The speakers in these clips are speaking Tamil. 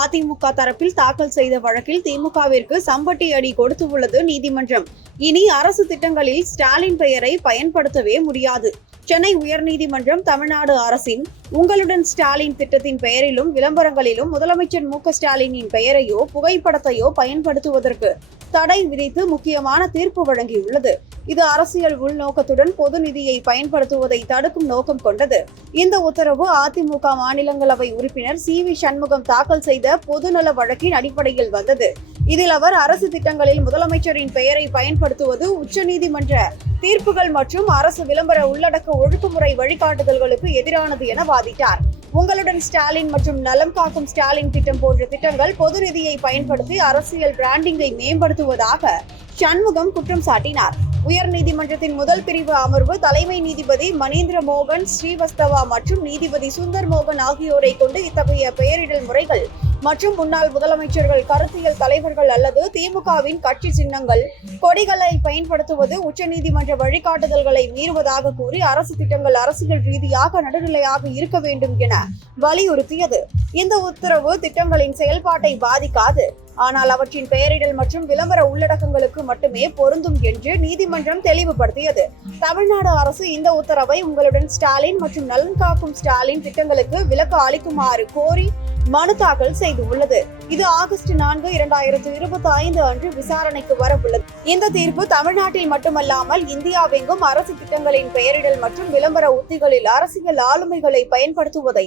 அதிமுக தரப்பில் தாக்கல் செய்த வழக்கில் திமுகவிற்கு சம்பட்டி அடி கொடுத்துள்ளது நீதிமன்றம். இனி அரசு திட்டங்களில் ஸ்டாலின் பெயரை பயன்படுத்தவே முடியாது. சென்னை உயர்நீதிமன்றம் தமிழ்நாடு அரசின் உங்களுடன் ஸ்டாலின் திட்டத்தின் பெயரிலும் விளம்பரங்களிலும் முதலமைச்சர் மு க ஸ்டாலினின் பெயரையோ புகைப்படத்தையோ பயன்படுத்துவதற்கு தடை விதித்து முக்கியமான தீர்ப்பு வழங்கியுள்ளது. இது அரசியல் உள்நோக்கத்துடன் பொது நிதியை பயன்படுத்துவதை தடுக்கும் நோக்கம் கொண்டது. இந்த உத்தரவு அதிமுக மாநிலங்களவை உறுப்பினர் சி வி சண்முகம் தாக்கல் செய்த பொதுநல வழக்கின் அடிப்படையில் வந்தது. இதில் அவர் அரசு திட்டங்களில் முதலமைச்சரின் பெயரை பயன்படுத்துவது உச்சநீதிமன்ற தீர்ப்புகள் மற்றும் அரசு விளம்பர உள்ளடக்க ஒழுங்குமுறை வழிகாட்டுதல்களுக்கு எதிரானது என வாதிட்டார். உங்களுடன் ஸ்டாலின் மற்றும் நலம் காக்கும் ஸ்டாலின் திட்டம் போன்ற திட்டங்கள் பொது நிதியை பயன்படுத்தி அரசியல் பிராண்டிங்கை மேம்படுத்துவதாக சண்முகம் குற்றம் சாட்டினார். உயர்நீதிமன்றத்தின் முதல் பிரிவு அமர்வு தலைமை நீதிபதி மணீந்திர மோகன் ஸ்ரீவஸ்தவா மற்றும் நீதிபதி சுந்தர் மோகன் ஆகியோரை கொண்டு இத்தகைய பெயரிடல் முறைகள் மற்றும் முன்னாள் முதலமைச்சர்கள், கருத்தியல் தலைவர்கள் அல்லது திமுகவின் கட்சி சின்னங்கள், கொடிகளை பயன்படுத்துவது உச்சநீதிமன்ற வழிகாட்டுதல்களை மீறுவதாக கூறி அரசு திட்டங்கள் அரசியல் ரீதியாக நடுநிலையாக இருக்க வேண்டும் என வலியுறுத்தியது. இந்த உத்தரவு திட்டங்களின் செயல்பாட்டை பாதிக்காது, ஆனால் அவற்றின் பெயரிடல் மற்றும் விளம்பர உள்ளடக்கங்களுக்கு மட்டுமே பொருந்தும் என்று நீதிமன்றம் தெளிவுபடுத்தியது. தமிழ்நாடு அரசு இந்த உத்தரவை உங்களுடன் ஸ்டாலின் மற்றும் நலன் காக்கும் ஸ்டாலின் திட்டங்களுக்கு விலக்கு அளிக்குமாறு கோரி மனு தாக்கல் செய்துள்ளது. இது ஆகஸ்ட் 4, 2025 அன்று விசாரணைக்கு வரவுள்ளது. இந்த தீர்ப்பு தமிழ்நாட்டில் மட்டுமல்லாமல் இந்தியாவெங்கும் அரசு திட்டங்களின் பெயரிடல் மற்றும் விளம்பர உத்திகளில் அரசியல் ஆளுமைகளை பயன்படுத்துவதை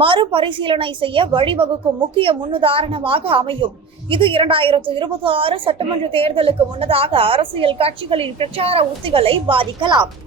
மறுபரிசீலனை செய்ய வழிவகுக்கும் முக்கிய முன்னுதாரணமாக அமையும். இது 2026 சட்டமன்ற தேர்தலுக்கு முன்னதாக அரசியல் கட்சிகளின் பிரச்சார உத்திகளை பாதிக்கலாம்.